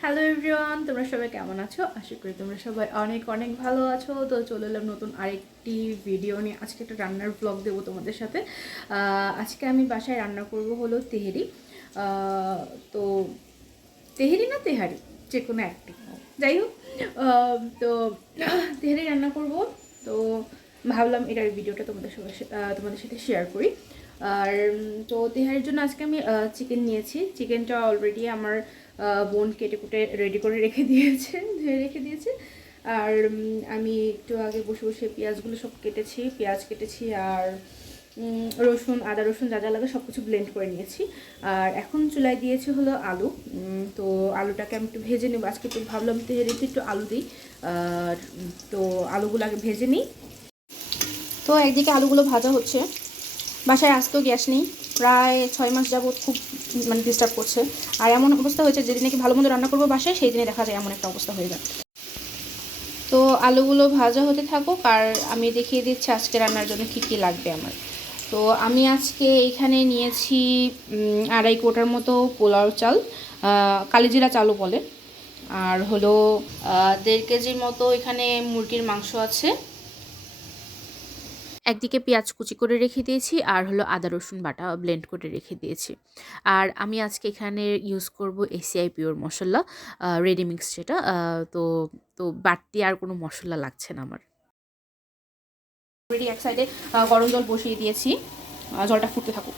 Hello everyone তোমরা সবাই কেমন আছো? আশা করি তোমরা সবাই অনেক অনেক ভালো আছো। তো চলে এলাম নতুন আরেকটি ভিডিও নিয়ে। আজকে একটা রান্নার ব্লগ দেবো তোমাদের সাথে। আজকে আমি বাসায় রান্না করব হলো তেহেরি। তো তেহেরি না তেহারি? যে কোনো একটি। যাই হোক তো তেহারি রান্না করব। তো ভাবলাম এটার ভিডিওটা তোমাদের সবার সা- তোমাদের সাথে শেয়ার করি। আর তো তেহারির জন্য আজকে আমি চিকেন নিয়েছি। চিকেনটা অলরেডি আমার বোন কেটে কুটে রেডি করে রেখে দিয়েছে, ধুয়ে রেখে দিয়েছে। আর আমি একটু আগে বসে বসে পেঁয়াজগুলো সব কেটেছি, পেঁয়াজ কেটেছি আর রসুন, আদা, রসুন যা যা লাগে সব কিছু ব্লেন্ড করে নিয়েছি। আর এখন চুলায় দিয়েছি হলো আলু তো আলুটাকে আমি একটু ভেজে নেব। আজকে একটু ভাবলাম তেহারিতে একটু আলু দিই। আর তো আলুগুলো আগে ভেজে নিই। তো একদিকে আলুগুলো ভাজা হচ্ছে। বাসায় আসতেও গ্যাস নেই। প্রায় ছয় মাস যাবত খুব মানে ডিস্টার্ব করছে। আর এমন অবস্থা হয়েছে, যেদিন নাকি ভালো মন্দ রান্না করব বাসায় সেই দিনে দেখা যায় এমন একটা অবস্থা হয়ে যায়। তো আলুগুলো ভাজা হতে থাকুক, আর আমি দেখিয়ে দিচ্ছি আজকে রান্নার জন্য কী কী লাগবে আমার। তো আমি আজকে এখানে নিয়েছি আড়াই কোটার মতো পোলাও চাল কালিজিরা চালও বলে। আর হলো দেড় কেজির মতো এখানে মুরগির মাংস আছে। একদিকে পেঁয়াজ কুচি করে রেখে দিয়েছি, আর হলো আদা, রসুন বাটা ব্লেন্ড করে রেখে দিয়েছি। আর আমি আজকে এখানে ইউজ করব এসিআই পিওর মশলা রেডি মিক্স যেটা তো তো বাড়তি আর কোনো মশলা লাগছে না আমার। অলরেডি এক সাইডে গরম জল বসিয়ে দিয়েছি জলটা ফুটতে থাকুক।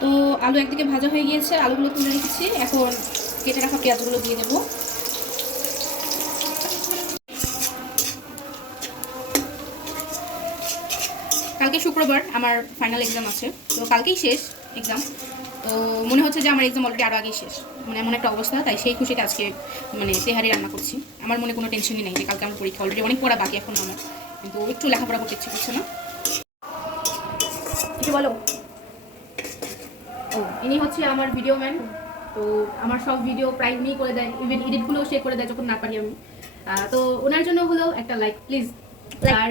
তো আলু একদিকে ভাজা হয়ে গিয়েছে, আলুগুলো তুলে রেখেছি, এখন কেটে রাখা পেঁয়াজগুলো দিয়ে দেবো। শুক্রবার আমার ফাইনাল এক্সাম আছে। তো কালকেই শেষ এক্সাম তো মনে হচ্ছে যে আমার এক্সাম অলরেডি আরও আগেই শেষ। মানে এমন একটা অবস্থা, তাই সেই খুশিতে আজকে মানে তেহারি রান্না করছি। আমার মনে কোনো টেনশনই নেই যে কালকে আমার পরীক্ষা অলরেডি অনেক পড়া বাকি এখন আমার। কিন্তু একটু লেখাপড়া করতে ইচ্ছে করছে না। কিছু বলো? ও, ইনি হচ্ছে আমার ভিডিও ম্যান তো আমার সব ভিডিও প্রায় উনিই করে দেয়। ইভেন এডিটগুলোও সে করে দেয়, যখন না পারি আমি। তো ওনার জন্য হলেও একটা লাইক প্লিজ আর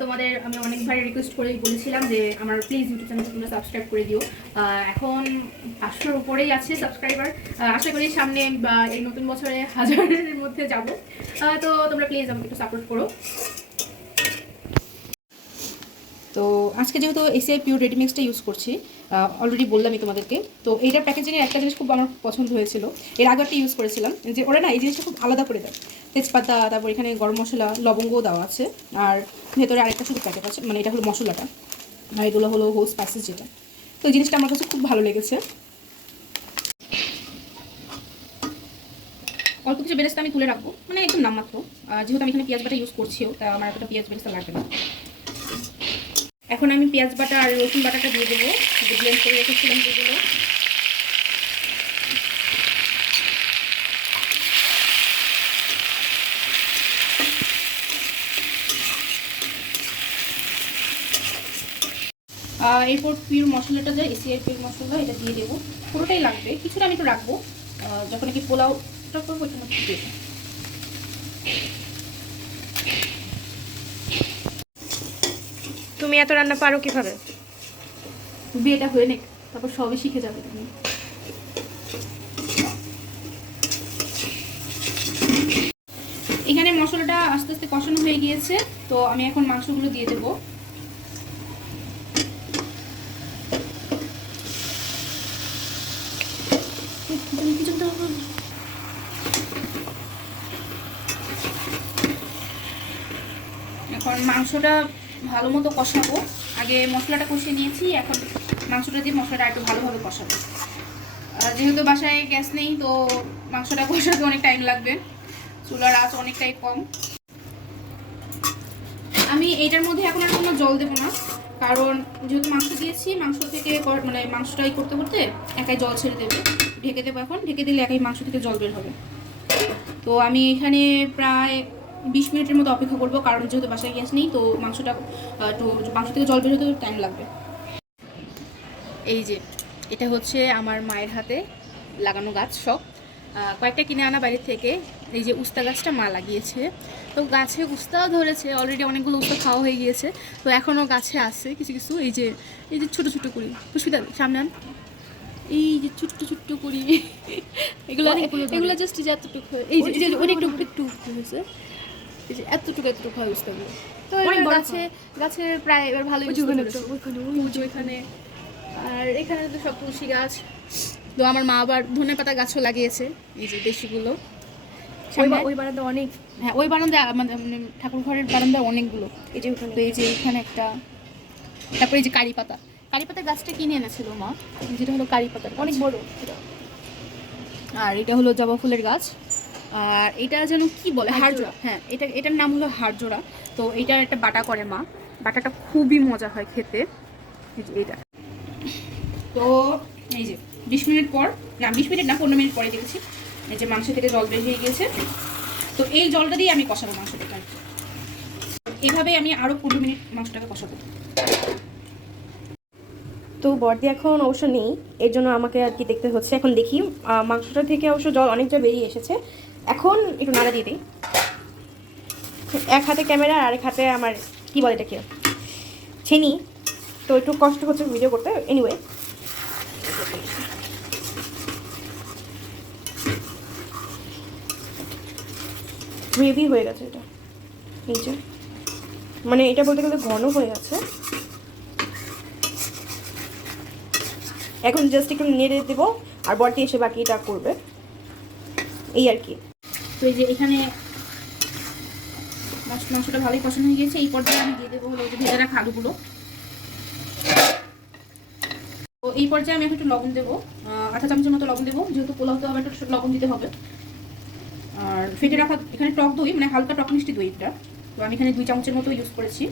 তোমাদের আমি অনেকবার রিকোয়েস্ট করে বলেছিলাম যে আমার প্লিজ ইউটিউব চ্যানেলটা তোমরা সাবস্ক্রাইব করে দিও। এখন পাঁচশোর উপরেই আছে সাবস্ক্রাইবার আশা করি সামনে এই নতুন বছরে হাজারের মধ্যে যাব। তো তোমরা প্লিজ আমাকে একটু সাপোর্ট করো। তো আজকে যেহেতু এসিআই পিওর রেডিমিক্সটা ইউজ করছি অলরেডি বললামই তোমাদেরকে। তো এইটার প্যাকেজিংয়ের একটা জিনিস খুব আমার পছন্দ হয়েছিল। এর আগে একটা ইউজ করেছিলাম, যে ওরা না এই জিনিসটা খুব আলাদা করে দেয়। তেজপাতা, তারপর এখানে গরম মশলা, লবঙ্গও দেওয়া আছে। আর ভেতরে আরেকটা শুধু প্যাকেট আছে মানে এটা হলো মশলাটা। আর এগুলো হলো হোল স্পাইসেস যেটা। তো এই জিনিসটা আমার কাছে খুব ভালো লেগেছে। অল্প কিছু বেরেস্তা আমি তুলে রাখব মানে একদম নামমাত্র। যেহেতু আমি এখানে পেঁয়াজ বাটা ইউজ করছিও, তা আমার একটা পেঁয়াজ বেরেস্তা লাগবে না। এখন আমি পেঁয়াজ বাটা আর রসুন বাটাটা দিয়ে দেবো। ব্লেন্ড করে রেখেছিলাম যেগুলো। এরপর পিওর মশলাটা যায় এসিআই পিউর মশলা, এটা দিয়ে দেবো। পুরোটাই লাগবে, কিছুটা আমি একটু রাখব। যখন নাকি পোলাওটা করব ওইখানে দেবো। তুমি এত রান্না পারো কীভাবে? বিয়েটা হয়ে নেক, তারপর সবই শিখে যাবে তুমি। এখানে মশলাটা আস্তে আস্তে কষানো হয়ে গিয়েছে, তো আমি এখন মাংসগুলো দিয়ে দেবো। এখন মাংসটা ভালো মতো কষাবো। আগে মশলাটা কষিয়ে নিয়েছি, এখন মাংসটা দিয়ে মশলাটা একটু ভালোভাবে কষাবো। যেহেতু বাসায় গ্যাস নেই, তো মাংসটা কষাতে অনেক টাইম লাগবে। চুলার আঁচ অনেকটাই কম। আমি এইটার মধ্যে এখন আর কোনো জল দেবো না, কারণ যেহেতু মাংস দিয়েছি, মাংস থেকে মানে মাংসটাই করতে করতে একাই জল ছেড়ে দেবে। ঢেকে দেবো এখন, ঢেকে দিলে একাই মাংস থেকে জল বের হবে। তো আমি এখানে প্রায় বিশ মিনিটের মতো অপেক্ষা করব কারণ যেহেতু বাসায় গ্যাস নেই তো মাংসটা একটু মাংস থেকে জল বের হতে টাইম লাগবে। এই যে এটা হচ্ছে আমার মায়ের হাতে লাগানো গাছ সব। কয়েকটা কিনে আনা বাড়ির থেকে। এই যে উস্তা গাছটা মা লাগিয়েছে। তো গাছে উস্তাও ধরেছে অলরেডি অনেকগুলো উস্তা খাওয়া হয়ে গিয়েছে। তো এখনও গাছে আছে কিছু কিছু। এই যে এই যে ছোটো ছোটো করি পুষ্পিতা সামনে আন। এই যে ছোট্ট ছোট্ট করি এগুলো এগুলো জাস্ট যে এতটুকু এই যে অনেকটুকু একটু হয়েছে। এতটুকু এতটুকু হয় পারল। তো গাছে গাছের প্রায় এবার ভালোই ওইখানে, আর এখানে তো সব তুলসী গাছ। তো আমার মা আবার ধনে পাতা গাছও লাগিয়েছে এই যে দেশিগুলো। ওই বারান্দা অনেক। হ্যাঁ ওই বারান্দা আমাদের মানে ঠাকুর ঘরের বারান্দা অনেকগুলো। এই যে ওখানে। এই যে এখানে একটা তারপরে এই যে কারি পাতা। কারি পাতা গাছটা কিনে এনেছিল মা। যেটা হলো কারি পাতার অনেক বড়। আর এটা হলো জবা ফুলের গাছ। আর এটা যেন কি বলে হাড়জোড়া। হাড়জোড়া হ্যাঁ এটা এটার নাম হলো হাড়জোড়া। তো এটার একটা বাটা করে মা। বাটাটা খুবই মজা হয় খেতে। এই যে এইটা। তো এই যে বিশ মিনিট পর না বিশ মিনিট না পনেরো মিনিট পরে দেখেছি। এই যে মাংস থেকে জল বের হয়ে গিয়েছে। তো এই জলটা দিয়ে আমি কষাবো মাংসটাকে। এইভাবে আমি আরও পনেরো মিনিট মাংসটাকে কষাবো। তো বর্দি এখন অবশ্য নেই এর জন্য আমাকে আর কি দেখতে হচ্ছে। এখন দেখি মাংসটা থেকে অবশ্য জল অনেকটা বেরিয়ে এসেছে। এখন একটু নাড়া দিয়ে দিই। এক হাতে ক্যামেরা আর এক হাতে আমার কি বলে এটাকে ছেনি তো একটু কষ্ট হচ্ছে ভিডিও করতে। এনিওয়ে গ্রেভি হয়ে গেছে এটা। যে মানে এটা বলতে গেলে ঘন হয়ে গেছে। এখন জাস্ট একটু নেড়ে দেবো, আর বরটি এসে বাকিটা করবে। এই আর কি। তো এই যে এখানে মাংসটা ভালোই কষানো হয়ে গেছে। এই পর্যায়ে আমি দিয়ে দেবো হলো যে ভেজে রাখা আলুগুলো। তো এই পর্যায়ে আমি এখন একটু লবণ দেবো। আধা চামচের মতো লবণ দেবো। যেহেতু পোলাও তো একটু লবণ দিতে হবে। আর ফেটে রাখা, এখানে টক দই মানে হালকা টক মিষ্টি দই এটা। তো আমি এখানে দুই চামচের মতো ইউজ করেছি।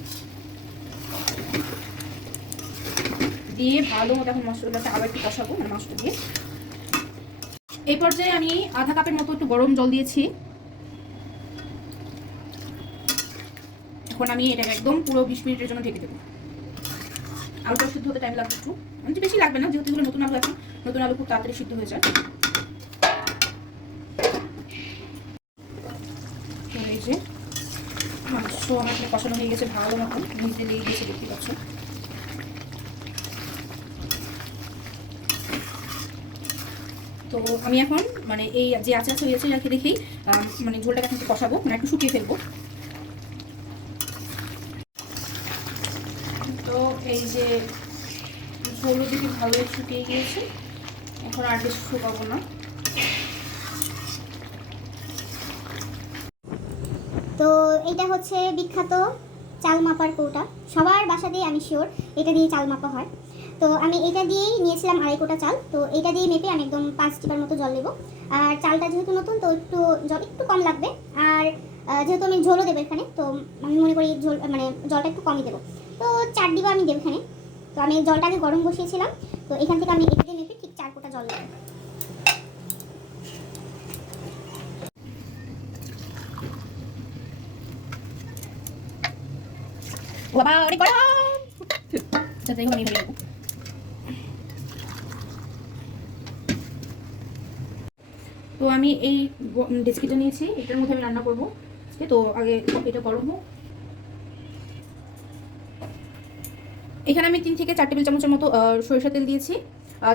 দিয়ে ভালো মতো এখন মশলাটা আবার একটু কষাবো মানে মাংসটা দিয়ে। এই পর্যায়ে আমি আধা কাপের মতো একটু গরম জল দিয়েছি। এখন আমি এটাকে একদম পুরো বিশ মিনিটের জন্য ঢেকে দেবো। আলুটা সিদ্ধ হতে টাইম লাগবে একটু। মানে বেশি লাগবে না, যেহেতু নতুন আলু এখন, নতুন আলু খুব তাড়াতাড়ি সিদ্ধ হয়ে যায়। মাংস আমার কষানো হয়ে গেছে ভালো মতন নিজে লেগে গেছে, দেখতে পাচ্ছ। তো আমি এখন মানে এই যে আচার আছে ওই আচার আহ, মানে ঝোলটাকে এখন কষাবো মানে একটু শুকিয়ে ফেলব। তো এই যে ঝোলও দিকে ভালো শুকিয়ে গিয়েছে এখন আর বেশি শুকাবো না। তো এটা হচ্ছে বিখ্যাত চাল মাপার কৌটা। সবার বাসাতেই আমি শিওর এটা দিয়ে চাল মাপা হয়। তো আমি এটা দিয়েই নিয়েছিলাম আড়াই কোটা চাল। তো এটা দিয়ে মেপে আমি একদম পাঁচ টিপার মতো জল নেব। আর চালটা যেহেতু নতুন, তো একটু জল একটু কম লাগবে। আর যেহেতু আমি ঝোলও দেবো এখানে, তো আমি মনে করি ঝোল মানে জলটা একটু কমই দেবো। তো চার ডিবা আমি দেবো এখানে। তো আমি জলটা আগে গরম বসিয়েছিলাম। তো এখান থেকে আমি এটা দিয়ে মেপে ঠিক চার কোটা জল নেব। বাবা, অনেক গরম! যাতে এখন এইভাবে রাখব। তো আমি এই ডেস্কিটা নিয়েছি, এটার মধ্যে আমি রান্না করব আজকে। তো আগে এটা গরম হোক। এখানে আমি তিন থেকে চার টেবিল চামচের মতো সরিষা তেল দিয়েছি।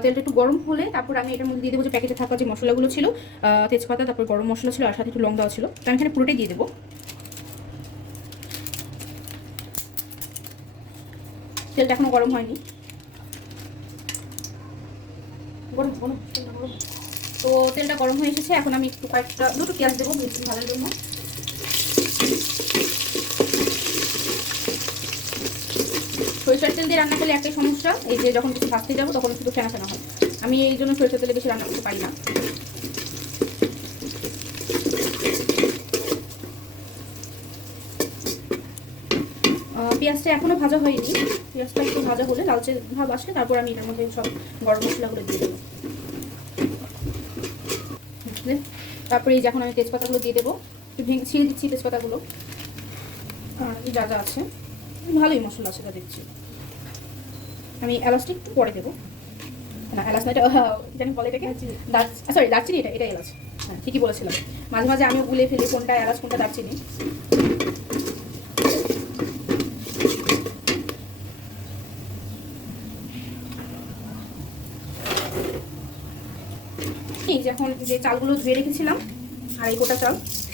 তেলটা একটু গরম হলে তারপর আমি এটার মধ্যে দিয়ে দেবো যে প্যাকেটে থাকা যে মশলাগুলো ছিল তেজপাতা, তারপর গরম মশলা ছিল, আর সাথে একটু লং দেওয়া ছিল। তো আমি এখানে পুরোটাই দিয়ে দেবো। তেলটা এখনও গরম হয়নি। গরম গরম গরম। তো তেলটা গরম হয়ে এসেছে, এখন আমি একটু কয়েকটা, দুটো পেঁয়াজ দেবো ভাজার জন্য। সরিষার তেল দিয়ে রান্না করলে একটাই সমস্যা, এই যে যখন কিছু ভাজতে যাব তখন শুধু ফেনা ফেনা হয়। আমি এই জন্য সরিষার তেলে বেশি রান্না করতে পারি না। পেঁয়াজটা এখনও ভাজা হয়নি। পেঁয়াজটা একটু ভাজা হলে লালচে ভাব আসলে তারপর আমি এটার মধ্যে সব গরম মশলাগুলো দিয়ে দেবো। বুঝলে? তারপরে এই যখন আমি তেজপাতাগুলো দিয়ে দেবো। একটু ভেঙে ছিঁড়ে দিচ্ছি তেজপাতাগুলো। আর যা যা আছে ভালোই মশলা আছে দিচ্ছি দেখছি। আমি এলাচটা একটু পরে দেবো। না এলাচ না এটা জানি বলে এটাকে? সরি দারচিনি এটা এটা এলাচ। হ্যাঁ ঠিকই বলেছিলাম। মাঝে মাঝে আমি গুলে ফেলি কোনটা এলাচ কোনটা দারচিনি। এখন যে চালগুলো ধুয়ে রেখেছিলাম, আড়াই কোটা চাল।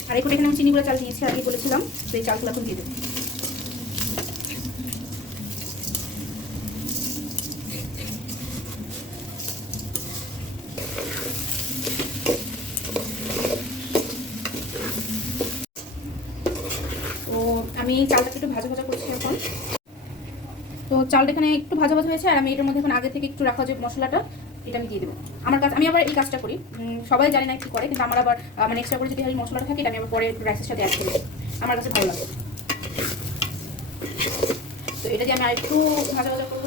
আড়াই কোটা এখানে আমি চিনিগুলো চাল দিয়েছি, আগে বলেছিলাম তো এই চালগুলো এখন দিয়ে দেবো। আমি চালটাকে একটু ভাজা ভাজা করছি এখন। তো চালটা এখানে একটু ভাজা ভাজা হয়েছে, আর আমি এটার মধ্যে এখন আগে থেকে একটু রাখা যে মশলাটা এটা আমি দিয়ে দেবো। আমার কাছে আমি আবার এই কাজটা করি। সবাই জানি না কি করে, কিন্তু আমার আবার মানে এক্সট্রা করে যদি আমি মশলাটা থাকে, এটা আমি আবার পরে রাইসের সাথে অ্যাড করি আমার কাছে ভালো লাগে। তো এটা দিয়ে আমি আরেকটু ভাজা ভাজা করব।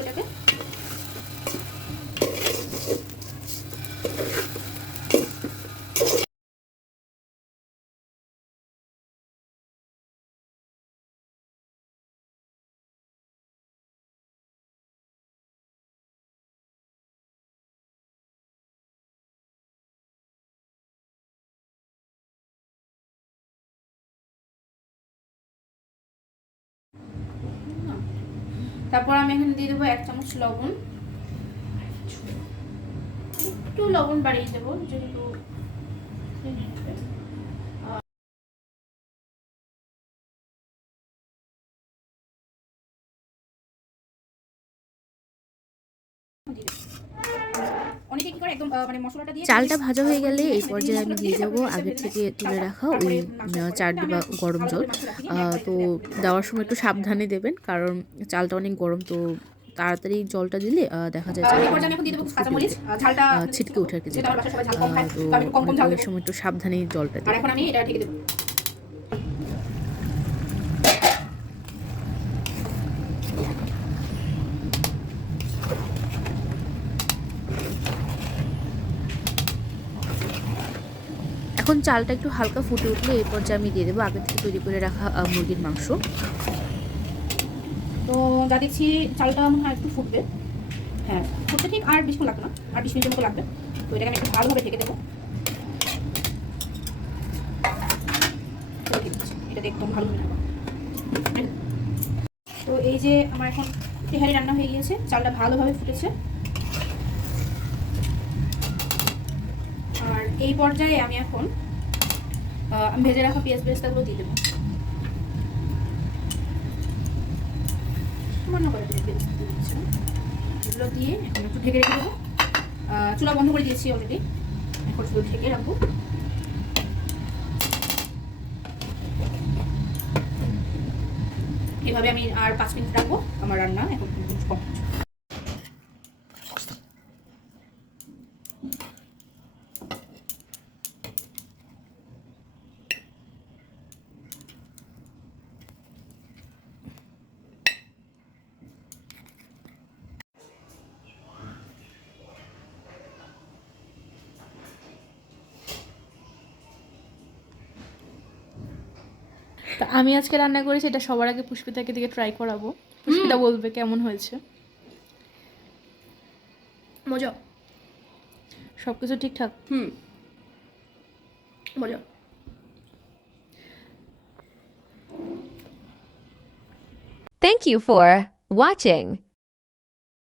তারপর আমি এখানে দিয়ে দেবো এক চামচ লবণ। একটু লবণ বাড়িয়ে দেবো যেহেতু মানে মশলাটা দিয়ে চালটা ভাজা হয়ে গেলে এই পর্যায়ে আমি দিয়ে যাব আগের থেকে তুলে রাখা ওই চার ডিবা গরম জল। তো দেওয়ার সময় একটু সাবধানে দেবেন কারণ চালটা অনেক গরম তো তাড়াতাড়ি জলটা দিলে দেখা যায় ছিটকে উঠে আর কি তো ওই সময় একটু সাবধানে জলটা দিই এখন চালটা একটু হালকা ফুটে উঠলে এই পর্যায়ে আমি দিয়ে দেবো, আগে থেকে তৈরি করে রাখা মুরগির মাংস। তো যা চালটা মনে হয় একটু ফুটবে। হ্যাঁ ফুটতে ঠিক আর বেশিক্ষণ লাগবে না আর বিশ মিনিটের মতো লাগবে। তো এটাকে একটু ভালোভাবে ঢেকে দেবো। এটা একদম ভালো তো এই যে আমার এখন তেহারি রান্না হয়ে গিয়েছে, চালটা ভালোভাবে ফুটেছে আর এই পর্যায়ে আমি এখন ভেজে রাখা পেঁয়াজ বেরেস্তাগুলো দিয়ে দেবো। এগুলো দিয়ে এখন একটু ঢেকে রেখে দেবো। চুলা বন্ধ করে দিয়েছি অলরেডি এখন শুধু ঢেকে রাখব। এভাবে আমি আর পাঁচ মিনিট রাখব আমার রান্না এখন কমপ্লিট তা আমি আজকে রান্না করেছি এটা সবার আগে পুষ্পিতাকে দিকে ট্রাই করাবো। পুষ্পিতা বলবে কেমন হয়েছে। মজা। সব কিছু ঠিকঠাক? হুম। মজা। Thank you for watching.